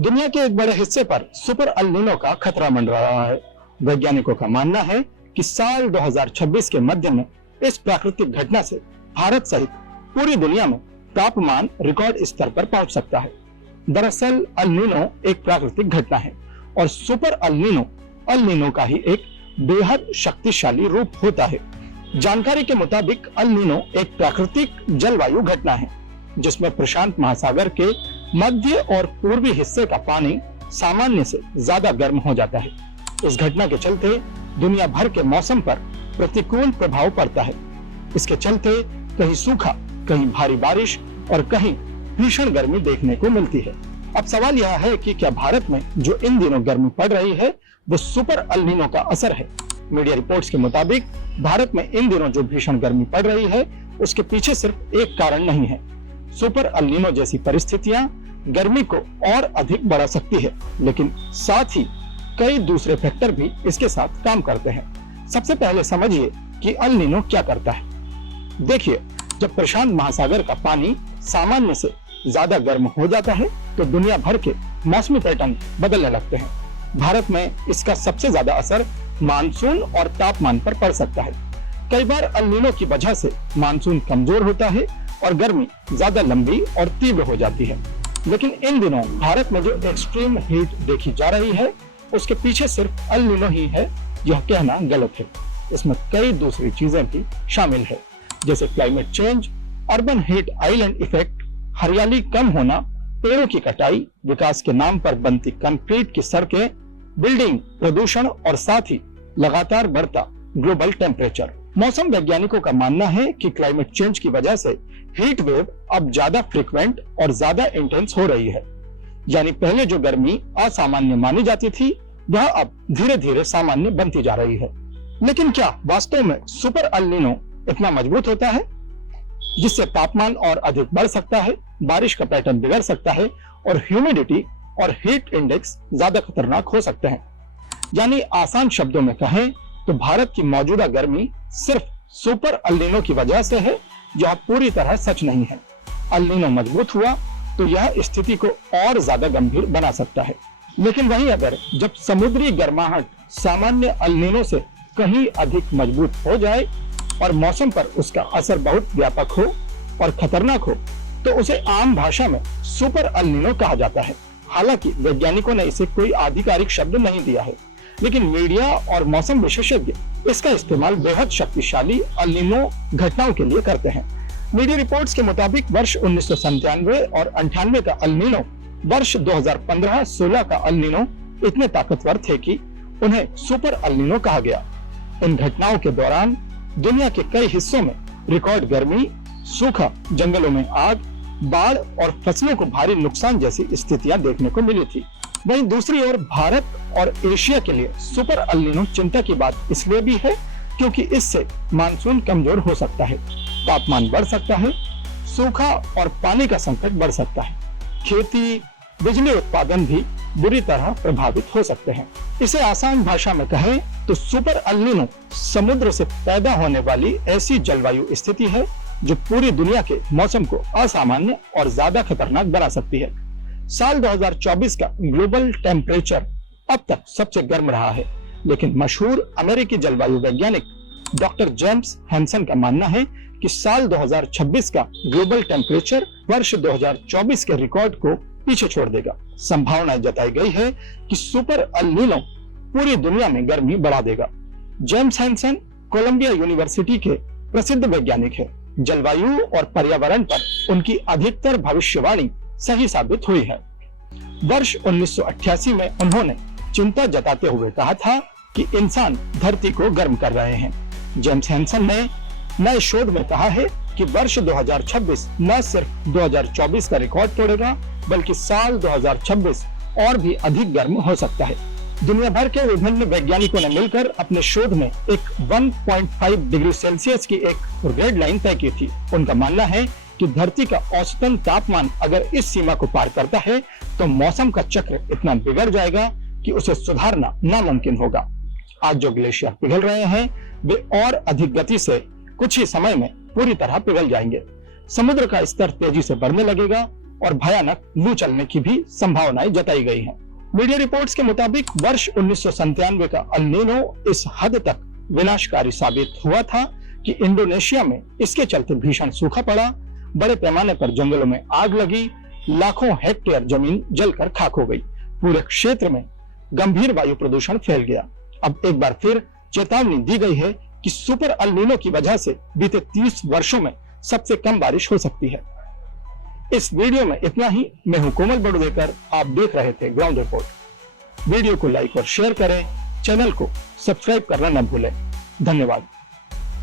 दुनिया के एक बड़े हिस्से पर सुपर अल नीनो का खतरा मंडरा रहा है। वैज्ञानिकों का मानना है कि साल 2026 के मध्य में इस प्राकृतिक घटना से भारत सहित पूरी दुनिया में तापमान रिकॉर्ड स्तर पर पहुंच सकता है। दरअसल अल नीनो एक प्राकृतिक घटना है और सुपर अल नीनो का ही एक बेहद शक्तिशाली रूप होता है। जानकारी के मुताबिक अल नीनो एक प्राकृतिक जलवायु घटना है जिसमें प्रशांत महासागर के मध्य और पूर्वी हिस्से का पानी सामान्य से ज्यादा गर्म हो जाता है। इस घटना के चलते दुनिया भर के मौसम पर प्रतिकूल प्रभाव पड़ता है। इसके चलते कहीं सूखा, कहीं भारी बारिश और कहीं भीषण गर्मी देखने को मिलती है। अब सवाल यह है कि क्या भारत में जो इन दिनों गर्मी पड़ रही है वो सुपर अल नीनो का असर है। मीडिया रिपोर्ट्स के मुताबिक भारत में इन दिनों जो भीषण गर्मी पड़ रही है उसके पीछे सिर्फ एक कारण नहीं है। सुपर अल नीनो जैसी परिस्थितियां गर्मी को और अधिक बढ़ा सकती है, लेकिन साथ ही कई दूसरे फैक्टर भी इसके साथ काम करते हैं। सबसे पहले समझिए कि अल नीनो क्या करता है। देखिए, जब प्रशांत महासागर का पानी सामान्य से ज्यादा गर्म हो जाता है तो दुनिया भर के मौसमी पैटर्न बदलने लगते हैं। भारत में इसका सबसे ज्यादा असर मानसून और तापमान पर पड़ सकता है। कई बार अल नीनो की वजह से मानसून कमजोर होता है और गर्मी ज्यादा लंबी और तीव्र हो जाती है। लेकिन इन दिनों भारत में जो एक्सट्रीम हीट देखी जा रही है उसके पीछे सिर्फ अल नीनो ही है, यह कहना गलत है। इसमें कई दूसरी चीजें भी शामिल है, जैसे climate change, urban heat island effect, हरियाली कम होना, पेड़ों की कटाई, विकास के नाम पर बनती कंक्रीट की सड़कें, बिल्डिंग प्रदूषण और साथ ही लगातार बढ़ता ग्लोबल टेम्परेचर। मौसम वैज्ञानिकों का मानना है कि क्लाइमेट चेंज की वजह से हीट वेव अब ज्यादा फ्रीक्वेंट और ज्यादा इंटेंस हो रही है। यानी पहले जो गर्मी असामान्य मानी जाती थी वह अब धीरे धीरे सामान्य बनती जा रही है। लेकिन क्या वास्तव में सुपर अल नीनो इतना मजबूत होता है जिससे तापमान और अधिक बढ़ सकता है, बारिश का पैटर्न बिगड़ सकता है और ह्यूमिडिटी और हीट इंडेक्स ज्यादा खतरनाक हो सकते हैं। यानी आसान शब्दों में कहें तो भारत की मौजूदा गर्मी सिर्फ सुपर अल नीनो की वजह से है, यह पूरी तरह सच नहीं है। अल नीनो मजबूत हुआ तो यह स्थिति को और ज्यादा गंभीर बना सकता है। लेकिन वहीं अगर जब समुद्री गर्माहट सामान्य अल नीनो से कहीं अधिक मजबूत हो जाए और मौसम पर उसका असर बहुत व्यापक हो और खतरनाक हो तो उसे आम भाषा में सुपर अल नीनो कहा जाता है। हालांकि वैज्ञानिकों ने इसे कोई आधिकारिक शब्द नहीं दिया है, लेकिन मीडिया और मौसम विशेषज्ञ इसका इस्तेमाल बेहद शक्तिशाली अल नीनो घटनाओं के लिए करते हैं। मीडिया रिपोर्ट्स के मुताबिक वर्ष 1997 और 98 का अल नीनो, वर्ष 2015-16 का अल नीनो इतने ताकतवर थे कि उन्हें सुपर अल नीनो कहा गया। इन घटनाओं के दौरान दुनिया के कई हिस्सों में रिकॉर्ड गर्मी, सूखा, जंगलों में आग, बाढ़ और फसलों को भारी नुकसान जैसी स्थितियां देखने को मिली थी। वहीं दूसरी ओर भारत और एशिया के लिए सुपर अल नीनो चिंता की बात इसलिए भी है क्योंकि इससे मानसून कमजोर हो सकता है, तापमान बढ़ सकता है, सूखा और पानी का संकट बढ़ सकता है, खेती, बिजली उत्पादन भी बुरी तरह प्रभावित हो सकते हैं। इसे आसान भाषा में कहें तो सुपर अल नीनो समुद्र से पैदा होने वाली ऐसी जलवायु स्थिति है जो पूरी दुनिया के मौसम को असामान्य और ज्यादा खतरनाक बना सकती है। साल 2024 का ग्लोबल टेम्परेचर अब तक सबसे गर्म रहा है, लेकिन मशहूर अमेरिकी जलवायु वैज्ञानिक डॉक्टर जेम्स हैंसन का मानना है कि साल 2026 का ग्लोबल टेम्परेचर वर्ष 2024 के रिकॉर्ड को पीछे छोड़ देगा। संभावना जताई गई है कि सुपर अल नीनो पूरी दुनिया में गर्मी बढ़ा देगा। जेम्स हैंसन कोलंबिया यूनिवर्सिटी के प्रसिद्ध वैज्ञानिक है। जलवायु और पर्यावरण पर उनकी अधिकतर भविष्यवाणी सही साबित हुई है। वर्ष 1988 में उन्होंने चिंता जताते हुए कहा था कि इंसान धरती को गर्म कर रहे हैं। जेम्स हैंसन ने नए शोध में कहा है कि वर्ष 2026 न सिर्फ 2024 का रिकॉर्ड तोड़ेगा बल्कि साल 2026 और भी अधिक गर्म हो सकता है। दुनिया भर के विभिन्न वैज्ञानिकों ने मिलकर अपने शोध में एक 1.5 डिग्री सेल्सियस की एक रेड लाइन तय की थी। उनका मानना है कि धरती का औसतन तापमान अगर इस सीमा को पार करता है तो मौसम का चक्र इतना बिगड़ जाएगा कि उसे सुधारना नामुमकिन होगा। आज जो ग्लेशियर पिघल रहे हैं वे और अधिक गति से कुछ ही समय में पूरी तरह पिघल जाएंगे। समुद्र का स्तर तेजी से बढ़ने लगेगा और भयानक लू चलने की भी संभावनाएं जताई गई हैं। मीडिया रिपोर्ट्स के मुताबिक वर्ष 1997 का अल नीनो इस हद तक विनाशकारी साबित हुआ था कि इंडोनेशिया में इसके चलते भीषण सूखा पड़ा, बड़े पैमाने पर जंगलों में आग लगी, लाखों हेक्टेयर जमीन जलकर खाक हो गई, पूरे क्षेत्र में गंभीर वायु प्रदूषण फैल गया। अब एक बार फिर चेतावनी दी गई है कि सुपर अल नीनो की वजह से बीते 30 वर्षों में सबसे कम बारिश हो सकती है। इस वीडियो में इतना ही। मैं हूं कोमल बड़ुदेकर, आप देख रहे थे ग्राउंड रिपोर्ट। वीडियो को लाइक और शेयर करें, चैनल को सब्सक्राइब करना न भूलें। धन्यवाद।